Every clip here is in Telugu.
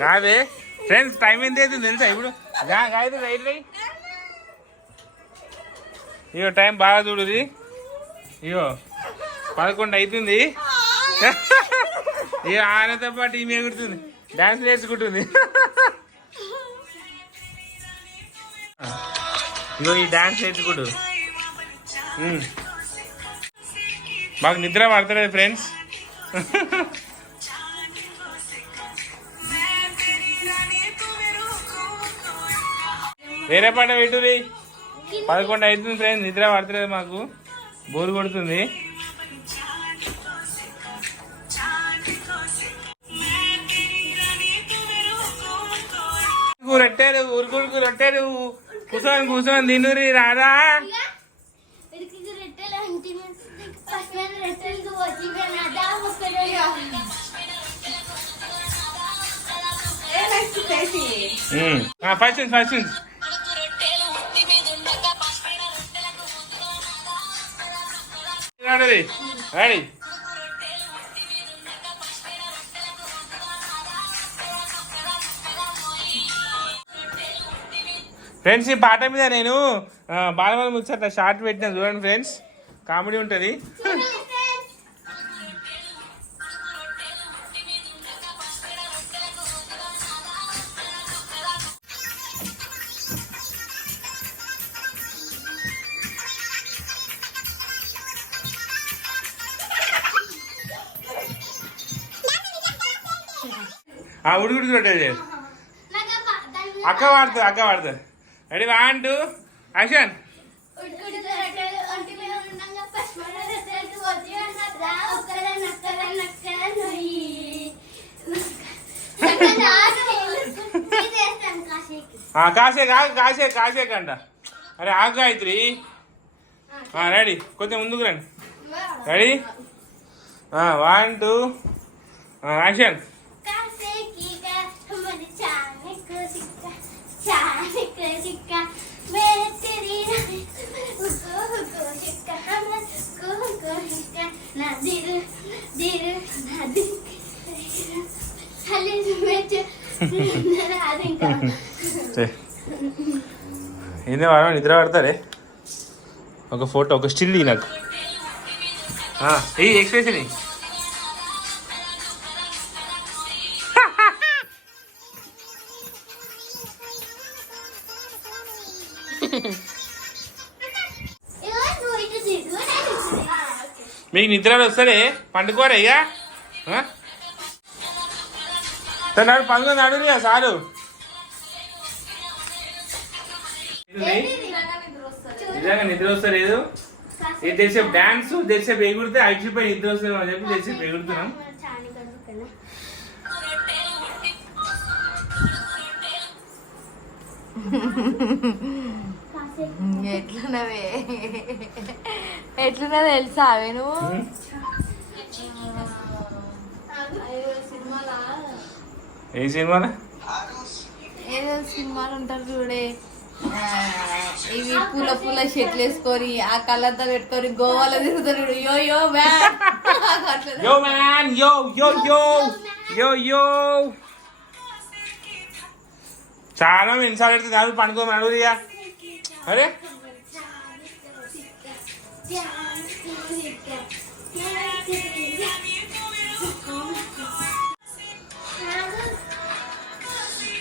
కాదే? ఫ్రెండ్స్ టైం ఎంత అవుతుంది తెలుసా ఇప్పుడు? కాదు రైట్ రై ఇగో టైం బాగా చూడుది. ఇయో పదకొండు అవుతుంది. ఇయో ఆయనతో పాటు ఈమె ఎగురుతుంది. డాన్స్ నేర్చుకుంటుంది. ఇగో ఈ డాన్స్ నేర్చుకుంటు. మాకు నిద్ర పడతలేదు ఫ్రెండ్స్ వేరే పాట పెట్టుది. పదకొండు అవుతుంది ఫ్రెండ్స్ నిద్ర పడతలేదు మాకు. బోరు కొడుతుంది. రొట్టెలు ఉరుకుడుకు రొట్టెలు. కూర్చొని కూర్చొని తిన్నూరి రాదా ఫస్ట్ ఫస్ట్ రెడీ ఫ్రెండ్స్ ఈ పాట మీద నేను బాలమల ముచ్చట షార్ట్ పెట్టిన చూడండి ఫ్రెండ్స్ కామెడీ ఉంటుంది. ఉడుకుడు మీద అక్క వాడుతుంది అక్క వాడుతుంది. రెడీ వన్ టూ యాక్షన్ కాసే కాసే కాసే కంట. అరే ఆగు గాయత్రి. రెడీ కొంచెం ముందుకు రండి. రెడీ వన్ టూ యాక్షన్ ఏందే వాడు నిద్ర పడతారే ఒక ఫోటో ఒక స్టిల్ ఇయ్యి నాకు ఈ ఎక్స్ప్రెషన్ మీకు నిద్ర వస్తారే పండుకోరే ఇక నాడు పండుగ నడు చాలు ఏంటి ఇది? నిజంగా నిద్ర వస్తలేదు ఇది తెలిసేపు డాన్స్ తెలిసేపు ఎగురితే అడిచిపోయి నిద్ర వస్తుంది అని చెప్పి ఎగురుతున్నాం చాని కడుపుకన్నా. కాసేపు ఎట్లున్నవే ఎట్లున్నా తెలుసా? అవే నువ్వు? సినిమాలా ఏ సినిమానా ఏదో సినిమాలు ఉంటారు చూడే. ఇవి పూల పూల షెట్లు వేసుకొని ఆ కళ్ళంతా పెట్టుకొని గోవాలో తిరుగుతారు చూడు. యో యో అట్లా యో మ్యాన్. యో యో యో. యో యో. చాలా ఎన్నిసార్లు పెడితే దాని పండుకోమని అడుగుదియా అరే?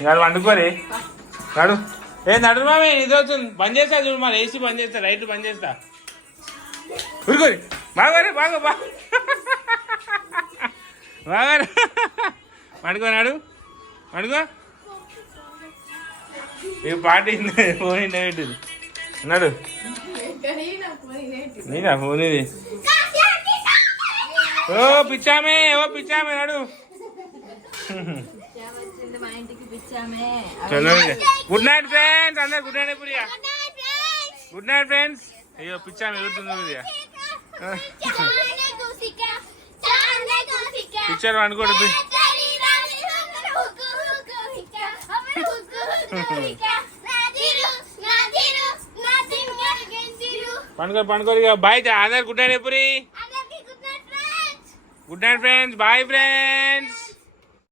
వాళ్ళు పండుకోరే నడు ఏ నడు మామే ఇది అవుతుంది. బంద్ చేస్తా చూడు మరి ఏసీ బంద్ చేస్తా లైట్ బంద్ చేస్తా. ఉరుకోరి బాగోరే బాగో బా బాగా పండుకో నాడు పండుకో ఈ పాట ఫోన్ ఇంటర్నెట్ అన్నాడు నీనా? ఫోన్ ఇది ఓ పిచ్చామే ఓ పిచ్చామే నాడు. గుడ్ నైట్ ఫ్రెండ్స్ అందరు good night Priya. Good night friends అయ్యో పిచ్చామే ఎగురుతుంది ప్రియా. పిక్చర్ అనుకోడు పండుకో పండుకోరు బాయ్ అందరు గుడ్ నైట్ ఎప్పుడు good night friends bye friends